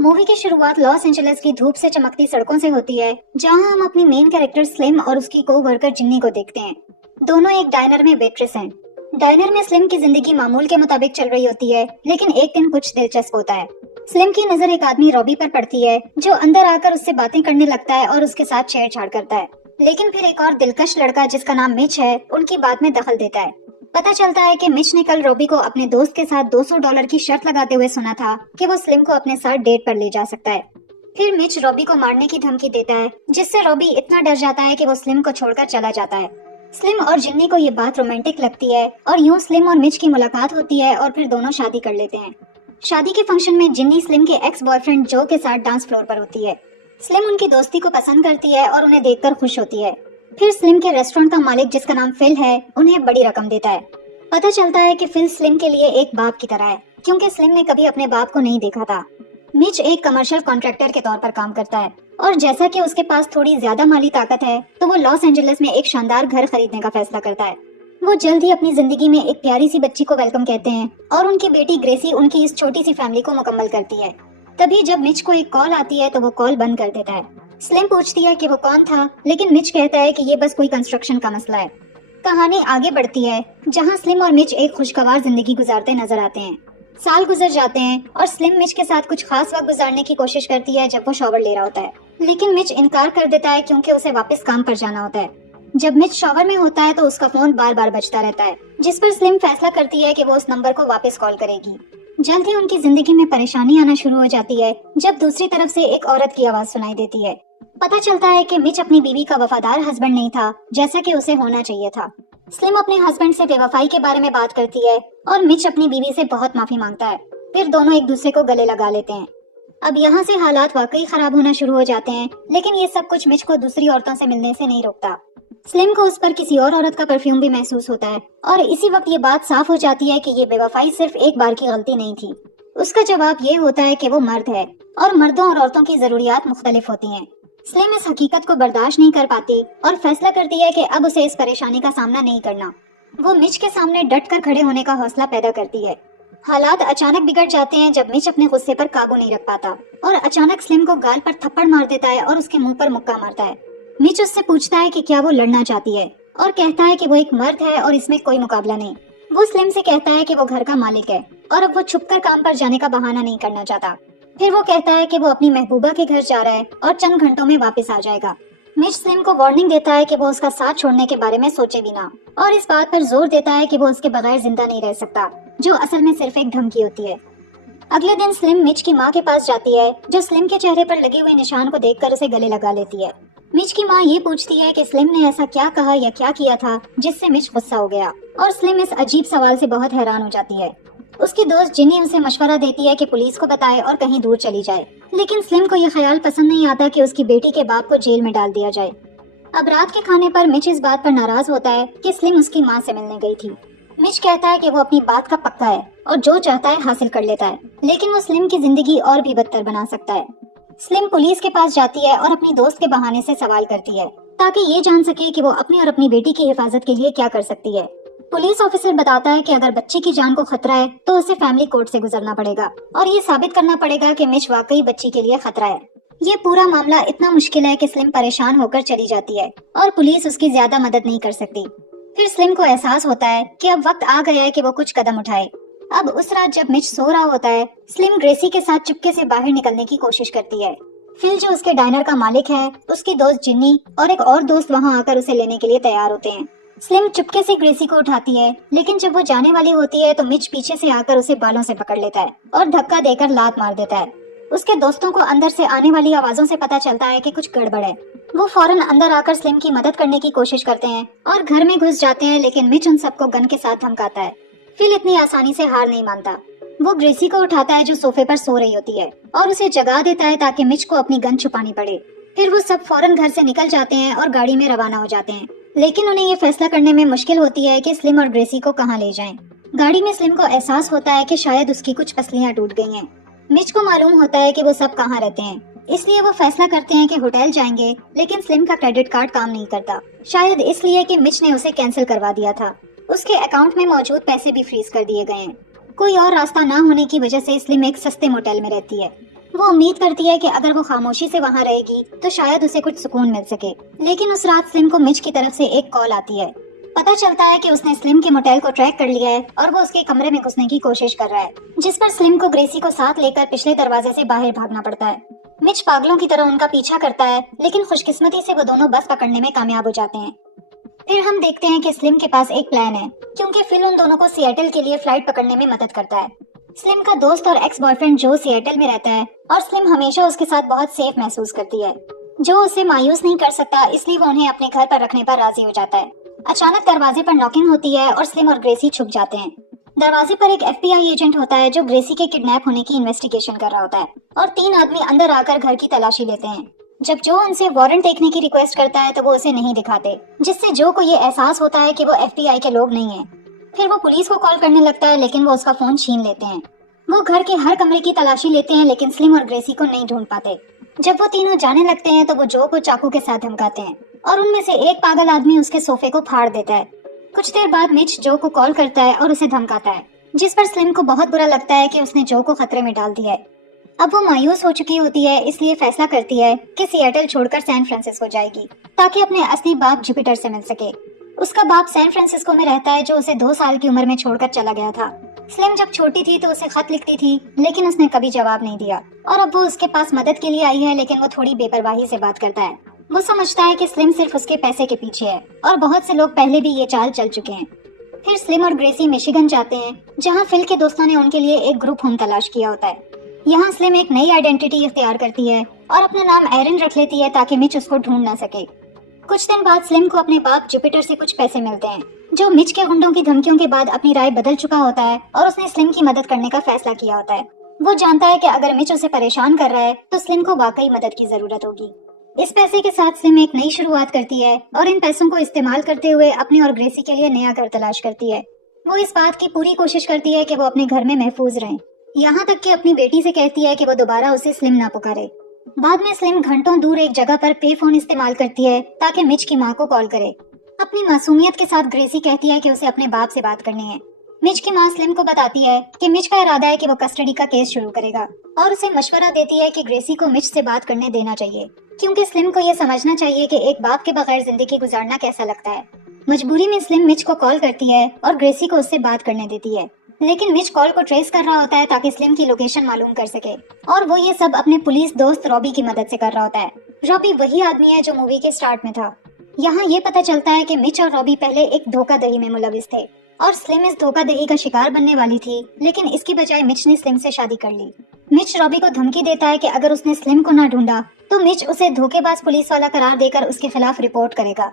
Movie की शुरुआत Los Angeles की धूप से चमकती सड़कों से होती है, जहां हम अपनी मेन कैरेक्टर स्लिम और उसकी को वर्कर जिन्नी को देखते हैं। दोनों एक डाइनर में वेट्रेस हैं। डाइनर में स्लिम की जिंदगी मामूल के मुताबिक चल रही होती है, लेकिन एक दिन कुछ दिलचस्प होता है। स्लिम की नजर एक आदमी रॉबी पर पड़ती है, जो अंदर आकर उससे बातें करने लगता है और उसके साथ छेड़छाड़ करता है। लेकिन फिर एक और दिलकश लड़का जिसका नाम मिच है, उनकी बात में दखल देता है। पता चलता है कि मिच ने कल रॉबी को अपने दोस्त के साथ $200 की शर्त लगाते हुए सुना था कि वो स्लिम को अपने साथ डेट पर ले जा सकता है। फिर मिच रॉबी को मारने की धमकी देता है, जिससे रॉबी इतना डर जाता है कि वो स्लिम को छोड़कर चला जाता है। स्लिम और जिन्नी को ये बात रोमांटिक लगती है और यूं स्लिम और मिच की मुलाकात होती है और फिर दोनों शादी कर लेते हैं। शादी के फंक्शन में जिन्नी स्लिम के एक्स बॉयफ्रेंड जो के साथ डांस फ्लोर पर होती है। स्लिम उनकी दोस्ती को पसंद करती है और उन्हें देखकर खुश होती है। फिर स्लिम के रेस्टोरेंट का मालिक जिसका नाम फिल है, उन्हें बड़ी रकम देता है। पता चलता है कि फिल स्लिम के लिए एक बाप की तरह है, क्योंकि स्लिम ने कभी अपने बाप को नहीं देखा था। मिच एक कमर्शियल कॉन्ट्रैक्टर के तौर पर काम करता है और जैसा कि उसके पास थोड़ी ज्यादा माली ताकत है, तो वो लॉस एंजलिस में एक शानदार घर खरीदने का फैसला करता है। वो जल्द ही अपनी जिंदगी में एक प्यारी सी बच्ची को वेलकम कहते हैं और उनकी बेटी ग्रेसी उनकी इस छोटी सी फैमिली को मुकम्मल करती है। तभी जब मिच को एक कॉल आती है तो वो कॉल बंद कर देता है। स्लिम पूछती है कि वो कौन था, लेकिन मिच कहता है कि ये बस कोई कंस्ट्रक्शन का मसला है। कहानी आगे बढ़ती है, जहां स्लिम और मिच एक खुशगवार जिंदगी गुजारते नजर आते हैं। साल गुजर जाते हैं और स्लिम मिच के साथ कुछ खास वक्त गुजारने की कोशिश करती है जब वो शॉवर ले रहा होता है, लेकिन मिच इनकार कर देता है क्योंकि उसे वापस काम पर जाना होता है। जब मिच शॉवर में होता है तो उसका फोन बार बार बजता रहता है, जिस पर स्लिम फैसला करती है कि वो उस नंबर को वापस कॉल करेगी। जल्द ही उनकी जिंदगी में परेशानी आना शुरू हो जाती है जब दूसरी तरफ से एक औरत की आवाज सुनाई देती है। पता चलता है कि मिच अपनी बीवी का वफादार हस्बैंड नहीं था, जैसा कि उसे होना चाहिए था। स्लिम अपने हस्बैंड से बेवफाई के बारे में बात करती है और मिच अपनी बीवी से बहुत माफी मांगता है। फिर दोनों एक दूसरे को गले लगा लेते हैं। अब यहाँ से हालात वाकई खराब होना शुरू हो जाते हैं, लेकिन ये सब कुछ मिच को दूसरी औरतों से मिलने से नहीं रोकता। स्लिम को उस पर किसी और औरत का परफ्यूम भी महसूस होता है और इसी वक्त ये बात साफ हो जाती है कि ये बेवफाई सिर्फ एक बार की गलती नहीं थी। उसका जवाब ये होता है कि वो मर्द है और मर्दों और औरतों की जरूरियात मुख्तलिफ होती हैं। स्लिम इस हकीकत को बर्दाश्त नहीं कर पाती और फैसला करती है कि अब उसे इस परेशानी का सामना नहीं करना। वो मिच के सामने डट कर खड़े होने का हौसला पैदा करती है। हालात अचानक बिगड़ जाते हैं जब मिच अपने गुस्से पर काबू नहीं रख पाता और अचानक स्लिम को गाल पर थप्पड़ मार देता है और उसके मुंह पर मुक्का मारता है। मिच उससे पूछता है कि क्या वो लड़ना चाहती है और कहता है कि वो एक मर्द है और इसमें कोई मुकाबला नहीं। वो स्लिम से कहता है कि वो घर का मालिक है और अब वो छुपकर काम पर जाने का बहाना नहीं करना चाहता। फिर वो कहता है कि वो अपनी महबूबा के घर जा रहा है और चंद घंटों में वापस आ जाएगा। मिच स्लिम को वार्निंग देता है कि वो उसका साथ छोड़ने के बारे में सोचे भी ना, और इस बात पर जोर देता है कि वो उसके बगैर जिंदा नहीं रह सकता, जो असल में सिर्फ एक धमकी होती है। अगले दिन स्लिम मिच की माँ के पास जाती है, जो स्लिम के चेहरे पर लगे हुए निशान को देखकर उसे गले लगा लेती है। मिच की माँ ये पूछती है कि स्लिम ने ऐसा क्या कहा या क्या किया था जिससे मिच गुस्सा हो गया, और स्लिम इस अजीब सवाल से बहुत हैरान हो जाती है। उसकी दोस्त जिन्नी उसे मशवरा देती है कि पुलिस को बताए और कहीं दूर चली जाए, लेकिन स्लिम को यह ख्याल पसंद नहीं आता कि उसकी बेटी के बाप को जेल में डाल दिया जाए। अब रात के खाने पर मिच इस बात पर नाराज होता है कि स्लिम उसकी माँ से मिलने गई थी। मिच कहता है कि वो अपनी बात का पक्का है और जो चाहता है हासिल कर लेता है, लेकिन वो स्लिम की जिंदगी और भी बदतर बना सकता है। स्लिम पुलिस के पास जाती है और अपनी दोस्त के बहाने से सवाल करती है ताकि ये जान सके कि वो अपनी और अपनी बेटी की हिफाजत के लिए क्या कर सकती है। पुलिस ऑफिसर बताता है कि अगर बच्ची की जान को खतरा है तो उसे फैमिली कोर्ट से गुजरना पड़ेगा और ये साबित करना पड़ेगा कि मिच वाकई बच्ची के लिए खतरा है। ये पूरा मामला इतना मुश्किल है कि स्लिम परेशान होकर चली जाती है और पुलिस उसकी ज्यादा मदद नहीं कर सकती। फिर स्लिम को एहसास होता है कि अब वक्त आ गया है कि वो कुछ कदम उठाए। अब उस रात जब मिच सो रहा होता है, स्लिम ग्रेसी के साथ चुपके से बाहर निकलने की कोशिश करती है। फिल जो उसके डाइनर का मालिक है, उसकी दोस्त जिन्नी और एक और दोस्त वहाँ आकर उसे लेने के लिए तैयार होते हैं। स्लिम चुपके से ग्रेसी को उठाती है, लेकिन जब वो जाने वाली होती है तो मिच पीछे से आकर उसे बालों से पकड़ लेता है और धक्का देकर लात मार देता है। उसके दोस्तों को अंदर से आने वाली आवाजों से पता चलता है कि कुछ गड़बड़ है। वो फौरन अंदर आकर स्लिम की मदद करने की कोशिश करते हैं और घर में घुस जाते हैं, लेकिन मिच उन सबको गन के साथ धमकाता है। फिल इतनी आसानी से हार नहीं मानता। वो ग्रेसी को उठाता है जो सोफे पर सो रही होती है और उसे जगा देता है ताकि मिच को अपनी गन छुपानी पड़े। फिर वो सब फौरन घर से निकल जाते हैं और गाड़ी में रवाना हो जाते हैं, लेकिन उन्हें ये फैसला करने में मुश्किल होती है कि स्लिम और ग्रेसी को कहाँ ले जाएं। गाड़ी में स्लिम को एहसास होता है कि शायद उसकी कुछ पसलियां टूट गई हैं। मिच को मालूम होता है कि वो सब कहाँ रहते हैं, इसलिए वो फैसला करते हैं कि होटल जाएंगे, लेकिन स्लिम का क्रेडिट कार्ड काम नहीं करता, शायद इसलिए कि मिच ने उसे कैंसिल करवा दिया था। उसके अकाउंट में मौजूद पैसे भी फ्रीज कर दिए गए हैं। कोई और रास्ता ना होने की वजह से स्लिम एक सस्ते मोटेल में रहती है। वो उम्मीद करती है कि अगर वो खामोशी से वहाँ रहेगी तो शायद उसे कुछ सुकून मिल सके। लेकिन उस रात स्लिम को मिच की तरफ से एक कॉल आती है। पता चलता है कि उसने स्लिम के मोटेल को ट्रैक कर लिया है और वो उसके कमरे में घुसने की कोशिश कर रहा है, जिस पर स्लिम को ग्रेसी को साथ लेकर पिछले दरवाजे से बाहर भागना पड़ता है। मिच पागलों की तरह उनका पीछा करता है, लेकिन खुशकिस्मती से वो दोनों बस पकड़ने में कामयाब हो जाते हैं। फिर हम देखते हैं कि स्लिम के पास एक प्लान है, क्योंकि फिल उन दोनों को सिएटल के लिए फ्लाइट पकड़ने में मदद करता है। स्लिम का दोस्त और एक्स बॉयफ्रेंड जो सिएटल में रहता है और स्लिम हमेशा उसके साथ बहुत सेफ महसूस करती है। जो उसे मायूस नहीं कर सकता, इसलिए वो उन्हें अपने घर पर रखने पर राजी हो जाता है। अचानक दरवाजे पर नॉकिंग होती है और स्लिम और ग्रेसी छुप जाते हैं। दरवाजे पर एक FBI एजेंट होता है जो ग्रेसी के किडनैप होने की इन्वेस्टिगेशन कर रहा होता है और 3 आदमी अंदर आकर घर की तलाशी लेते हैं। जब जो उनसे वारंट देखने की रिक्वेस्ट करता है तो वो उसे नहीं दिखाते, जिससे जो को ये एहसास होता है कि वो FBI के लोग नहीं हैं। फिर वो पुलिस को कॉल करने लगता है, लेकिन वो उसका फोन छीन लेते हैं। वो घर के हर कमरे की तलाशी लेते हैं, लेकिन स्लिम और ग्रेसी को नहीं ढूंढ पाते। जब वो तीनों जाने लगते हैं तो वो जो को चाकू के साथ धमकाते हैं और उनमें से एक पागल आदमी उसके सोफे को फाड़ देता है। कुछ देर बाद मिच जो को कॉल करता है और उसे धमकाता है, जिस पर स्लिम को बहुत बुरा लगता है कि उसने जो को खतरे में डाल दिया है। अब वो मायूस हो चुकी होती है, इसलिए फैसला करती है कि सिएटल छोड़कर सैन फ्रांसिस्को जाएगी ताकि अपने असली बाप जुपिटर से मिल सके। उसका बाप सैन फ्रांसिस्को में रहता है, जो उसे 2 साल की उम्र में छोड़कर चला गया था। स्लिम जब छोटी थी तो उसे खत लिखती थी, लेकिन उसने कभी जवाब नहीं दिया और अब वो उसके पास मदद के लिए आई है, लेकिन वो थोड़ी बेपरवाही से बात करता है। वो समझता है कि स्लिम सिर्फ उसके पैसे के पीछे है और बहुत से लोग पहले भी ये चाल चल चुके हैं। फिर स्लिम और ग्रेसी मिशिगन जाते हैं, जहाँ फिल के दोस्तों ने उनके लिए एक ग्रुप होम तलाश किया होता है। यहाँ स्लिम एक नई आइडेंटिटी इख्तियार करती है और अपना नाम एरिन रख लेती है ताकि मिच उसको ढूंढ ना सके। कुछ दिन बाद स्लिम को अपने बाप जुपिटर से कुछ पैसे मिलते हैं, जो मिच के गुंडों की धमकियों के बाद अपनी राय बदल चुका होता है और उसने स्लिम की मदद करने का फैसला किया होता है। वो जानता है कि अगर मिच उसे परेशान कर रहा है तो स्लिम को वाकई मदद की जरूरत होगी। इस पैसे के साथ स्लिम एक नई शुरुआत करती है और इन पैसों को इस्तेमाल करते हुए अपने और ग्रेसी के लिए नया घर तलाश करती है। वो इस बात की पूरी कोशिश करती है कि वो अपने घर में महफूज रहें, यहाँ तक कि अपनी बेटी से कहती है कि वो दोबारा उसे स्लिम ना पुकारे। बाद में स्लिम घंटों दूर एक जगह पर पे फोन इस्तेमाल करती है ताकि मिच की माँ को कॉल करे। अपनी मासूमियत के साथ ग्रेसी कहती है कि उसे अपने बाप से बात करनी है। मिच की माँ स्लिम को बताती है कि मिच का इरादा है कि वो कस्टडी का केस शुरू करेगा और उसे मशवरा देती है कि ग्रेसी को मिच से बात करने देना चाहिए, क्योंकि स्लिम को ये समझना चाहिए कि एक बाप के बगैर जिंदगी गुजारना कैसा लगता है। मजबूरी में स्लिम मिच को कॉल करती है और ग्रेसी को उससे बात करने देती है, लेकिन मिच कॉल को ट्रेस कर रहा होता है ताकि स्लिम की लोकेशन मालूम कर सके और वो ये सब अपने पुलिस दोस्त रॉबी की मदद से कर रहा होता है। रॉबी वही आदमी है जो मूवी के स्टार्ट में था। यहाँ ये पता चलता है कि मिच और रॉबी पहले एक धोखाधड़ी में मुलविस थे और स्लिम इस धोखाधड़ी का शिकार बनने वाली थी, लेकिन इसकी बजाय मिच ने स्लिम से शादी कर ली। मिच रॉबी को धमकी देता है कि अगर उसने स्लिम को ना ढूंढा तो मिच उसे धोखेबाज पुलिस वाला करार देकर उसके खिलाफ रिपोर्ट करेगा।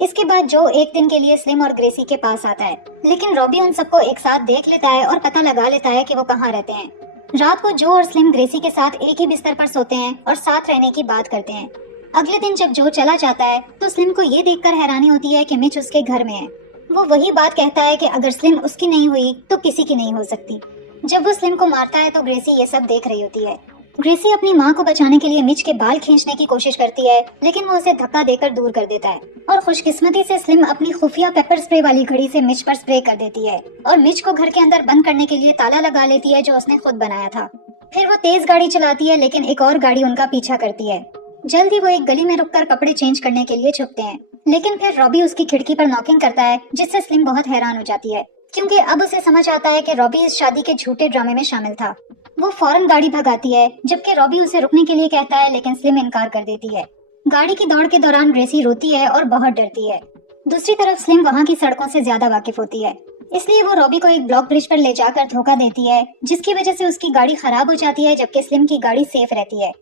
इसके बाद जो एक दिन के लिए स्लिम और ग्रेसी के पास आता है, लेकिन रॉबी उन सबको एक साथ देख लेता है और पता लगा लेता है कि वो कहाँ रहते हैं। रात को जो और स्लिम ग्रेसी के साथ एक ही बिस्तर पर सोते हैं और साथ रहने की बात करते हैं। अगले दिन जब जो चला जाता है तो स्लिम को ये देखकर हैरानी होती है कि मिच उसके घर में है। वो वही बात कहता है कि अगर स्लिम उसकी नहीं हुई तो किसी की नहीं हो सकती। जब वो स्लिम को मारता है तो ग्रेसी ये सब देख रही होती है। ग्रेसी अपनी माँ को बचाने के लिए मिच के बाल खींचने की कोशिश करती है, लेकिन वो उसे धक्का देकर दूर कर देता है और खुशकिस्मती से स्लिम अपनी खुफिया पेपर स्प्रे वाली घड़ी से मिच पर स्प्रे कर देती है और मिच को घर के अंदर बंद करने के लिए ताला लगा लेती है जो उसने खुद बनाया था। फिर वो तेज गाड़ी चलाती है, लेकिन एक और गाड़ी उनका पीछा करती है। जल्दी वो एक गली में रुककर कपड़े चेंज करने के लिए छुपते हैं, लेकिन फिर रॉबी उसकी खिड़की पर नॉकिंग करता है, जिससे स्लिम बहुत हैरान हो जाती है, क्योंकि अब उसे समझ आता है कि रॉबी इस शादी के झूठे ड्रामे में शामिल था। वो फौरन गाड़ी भगाती है, जबकि रॉबी उसे रुकने के लिए कहता है, लेकिन स्लिम इनकार कर देती है। गाड़ी की दौड़ के दौरान ग्रेसी रोती है और बहुत डरती है। दूसरी तरफ स्लिम वहाँ की सड़कों से ज्यादा वाकिफ होती है, इसलिए वो रॉबी को एक ब्लॉक ब्रिज पर ले जाकर धोखा देती है, जिसकी वजह से उसकी गाड़ी खराब हो जाती है, जबकि स्लिम की गाड़ी सेफ रहती है।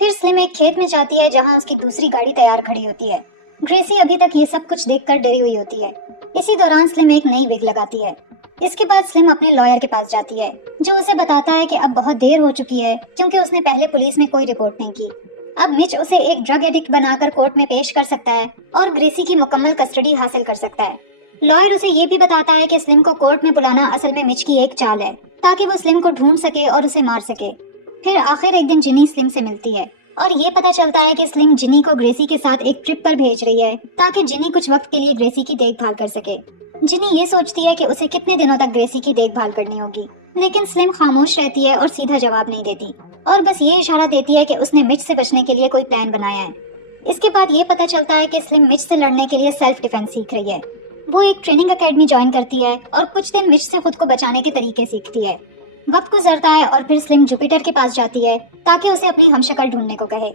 फिर स्लिम एक खेत में जाती है जहाँ उसकी दूसरी गाड़ी तैयार खड़ी होती है। ग्रेसी अभी तक ये सब कुछ देखकर डरी हुई होती है। इसी दौरान स्लिम एक नई विग लगाती है। इसके बाद स्लिम अपने लॉयर के पास जाती है, जो उसे बताता है कि अब बहुत देर हो चुकी है, क्योंकि उसने पहले पुलिस में कोई रिपोर्ट नहीं की। अब मिच उसे एक ड्रग एडिक्ट बनाकर कोर्ट में पेश कर सकता है और ग्रेसी की मुकम्मल कस्टडी हासिल कर सकता है। लॉयर उसे ये भी बताता है कि स्लिम को कोर्ट में बुलाना असल में मिच की एक चाल है, ताकि वो स्लिम को ढूंढ सके और उसे मार सके। फिर आखिर एक दिन जिनी स्लिम से मिलती है और ये पता चलता है कि स्लिम जिनी को ग्रेसी के साथ एक ट्रिप पर भेज रही है, ताकि जिनी कुछ वक्त के लिए ग्रेसी की देखभाल कर सके। जिनी ये सोचती है कि उसे कितने दिनों तक ग्रेसी की देखभाल करनी होगी, लेकिन स्लिम खामोश रहती है और सीधा जवाब नहीं देती اور بس یہ اشارہ دیتی ہے کہ اس نے مچ سے بچنے کے لیے کوئی پلان بنایا ہے۔ اس کے بعد یہ پتہ چلتا ہے کہ سلم مچ سے لڑنے کے لیے سیلف ڈیفینس سیکھ رہی ہے۔ وہ ایک ٹریننگ اکیڈمی جوائن کرتی ہے اور کچھ دن مچ سے خود کو بچانے کے طریقے سیکھتی ہے۔ وقت گزرتا ہے اور پھر سلم جوپیٹر کے پاس جاتی ہے تاکہ اسے اپنی ہم شکل ڈھونڈنے کو کہے۔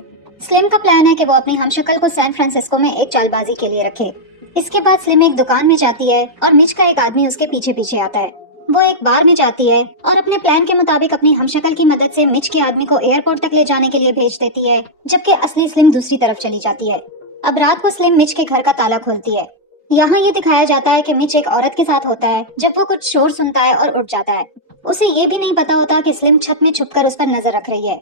سلم کا پلان ہے کہ وہ اپنی ہم شکل کو سین فرانسسکو میں ایک چال بازی کے لیے رکھے۔ اس کے بعد سلم ایک دکان میں جاتی ہے اور مچ کا ایک آدمی اس کے پیچھے پیچھے آتا ہے۔ وہ ایک بار میں جاتی ہے اور اپنے پلان کے مطابق اپنی ہم شکل کی مدد سے مچ کے آدمی کو ایئرپورٹ تک لے جانے کے لیے بھیج دیتی ہے، جبکہ اصلی سلم دوسری طرف چلی جاتی ہے۔ اب رات کو سلم مچ کے گھر کا تالا کھولتی ہے۔ یہاں یہ دکھایا جاتا ہے کہ مچ ایک عورت کے ساتھ ہوتا ہے جب وہ کچھ شور سنتا ہے اور اٹھ جاتا ہے۔ اسے یہ بھی نہیں پتا ہوتا کہ سلم چھت میں چھپ کر اس پر نظر رکھ رہی ہے۔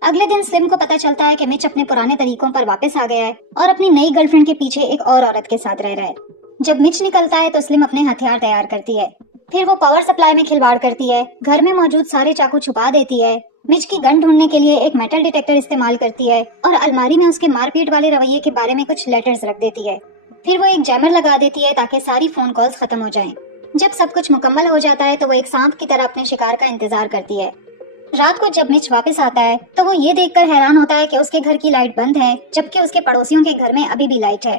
اگلے دن سلم کو پتا چلتا ہے کہ مچ اپنے پرانے طریقوں پر واپس آ گیا ہے اور اپنی نئی گرل فرینڈ کے پیچھے ایک اور عورت کے ساتھ رہ رہا ہے۔ جب مچ نکلتا ہے تو سلم اپنے ہتھیار تیار کرتی ہے، پھر وہ پاور سپلائی میں کھلواڑ کرتی ہے، گھر میں موجود سارے چاقو چھپا دیتی ہے، مچ کی گن ڈھونڈنے کے لیے ایک میٹل ڈیٹیکٹر استعمال کرتی ہے اور الماری میں اس کے مار پیٹ والے رویے کے بارے میں کچھ لیٹرز رکھ دیتی ہے۔ پھر وہ ایک جیمر لگا دیتی ہے تاکہ ساری فون کالز ختم ہو جائیں۔ جب سب کچھ مکمل ہو جاتا ہے تو وہ ایک سانپ کی طرح اپنے شکار کا انتظار کرتی ہے۔ رات کو جب مچ واپس آتا ہے تو وہ یہ دیکھ کر حیران ہوتا ہے کہ اس کے گھر کی لائٹ بند ہے جبکہ اس کے پڑوسیوں کے گھر میں ابھی بھی لائٹ ہے۔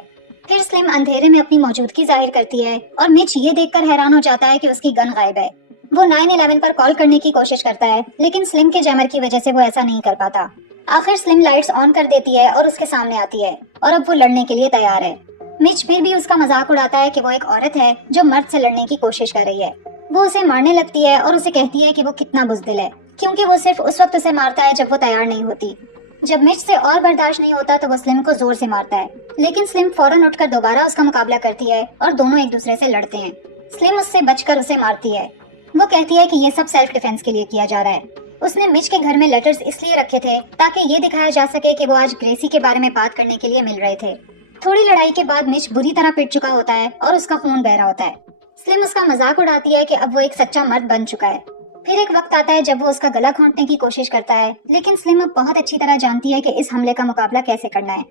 پھر سلم اندھیرے میں اپنی موجودگی ظاہر کرتی ہے اور مچ یہ دیکھ کر حیران ہو جاتا ہے کہ اس کی گن غائب ہے۔ وہ 911 پر کال کرنے کی کوشش کرتا ہے لیکن سلم کے جیمر کی وجہ سے وہ ایسا نہیں کر پاتا۔ آخر سلم لائٹس آن کر دیتی ہے اور اس کے سامنے آتی ہے اور اب وہ لڑنے کے لیے تیار ہے۔ مچ پھر بھی اس کا مذاق اڑاتا ہے کہ وہ ایک عورت ہے جو مرد سے لڑنے کی کوشش کر رہی ہے۔ وہ اسے مارنے لگتی ہے اور اسے کہتی ہے کہ وہ کتنا بزدل ہے، کیونکہ وہ صرف اس وقت اسے مارتا ہے جب وہ تیار نہیں ہوتی۔ جب مچ سے اور برداشت نہیں ہوتا تو وہ سلم کو زور سے مارتا ہے، لیکن سلم فوراً اٹھ کر دوبارہ اس کا مقابلہ کرتی ہے اور دونوں ایک دوسرے سے لڑتے ہیں۔ سلم اس سے بچ کر اسے مارتی ہے۔ وہ کہتی ہے کہ یہ سب سیلف ڈیفینس کے لیے کیا جا رہا ہے۔ اس نے مچ کے گھر میں لیٹرز اس لیے رکھے تھے تاکہ یہ دکھایا جا سکے کہ وہ آج گریسی کے بارے میں بات کرنے کے لیے مل رہے تھے۔ تھوڑی لڑائی کے بعد مچ بری طرح پٹ چکا ہوتا ہے اور اس کا خون بہ رہا ہوتا ہے۔ سلم اس کا مذاق اڑاتی ہے کہ اب وہ ایک سچا مرد بن چکا ہے۔ پھر ایک وقت آتا ہے جب وہ اس کا گلا گھونٹنے کی کوشش کرتا ہے، لیکن سلم اب بہت اچھی طرح جانتی ہے کہ اس حملے کا مقابلہ کیسے کرنا ہے۔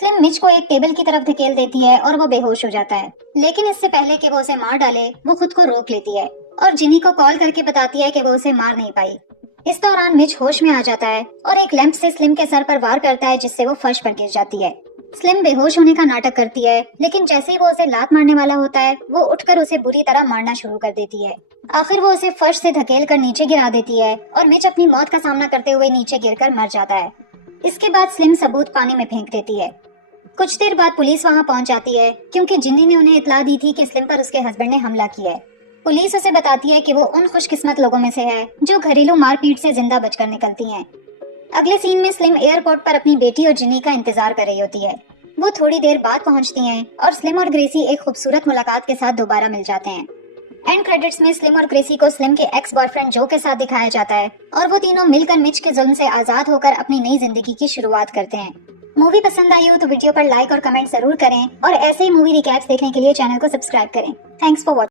سلم مچ کو ایک ٹیبل کی طرف دھکیل دیتی ہے اور وہ بے ہوش ہو جاتا ہے، لیکن اس سے پہلے کہ وہ اسے مار ڈالے وہ خود کو روک لیتی ہے اور جینی کو کال کر کے بتاتی ہے کہ وہ اسے مار نہیں پائی۔ اس دوران مچ ہوش میں آ جاتا ہے اور ایک لیمپ سے سلم کے سر پر وار کرتا ہے جس سے وہ فرش پر گر جاتی ہے۔ سلم بے ہوش ہونے کا ناٹک کرتی ہے، لیکن جیسے ہی وہ اسے لات مارنے والا ہوتا ہے وہ اٹھ کر اسے بری طرح مارنا شروع کر دیتی ہے۔ آخر وہ اسے فرش سے دھکیل کر نیچے گرا دیتی ہے اور مچ اپنی موت کا سامنا کرتے ہوئے نیچے گر کر مر جاتا ہے۔ اس کے بعد سلم ثبوت پانی میں پھینک دیتی ہے۔ کچھ دیر بعد پولیس وہاں پہنچ جاتی ہے کیونکہ جنی نے انہیں اطلاع دی تھی کہ سلم پر اس کے ہسبینڈ نے حملہ کیا ہے۔ پولیس اسے بتاتی ہے کہ وہ ان خوش قسمت لوگوں میں سے ہے جو گھریلو مار پیٹ سے زندہ بچ کر نکلتی ہیں۔ اگلے سین میں سلم ایئرپورٹ پر اپنی بیٹی اور جنی کا انتظار کر رہی ہوتی ہے۔ وہ تھوڑی دیر بعد پہنچتی ہیں اور سلم اور گریسی ایک خوبصورت ملاقات کے ساتھ دوبارہ مل جاتے ہیں۔ اینڈ کریڈٹس میں سلم اور گریسی کو سلم کے ایکس بوائے فرینڈ جو کے ساتھ دکھایا جاتا ہے اور وہ تینوں مل کر مچ کے ظلم سے آزاد ہو کر اپنی نئی زندگی کی شروعات کرتے ہیں۔ مووی پسند آئی ہو تو ویڈیو پر لائک اور کمنٹ ضرور کریں اور ایسے ہی مووی ریکیپس دیکھنے کے لیے چینل کو سبسکرائب کریں۔ Thanks for watching.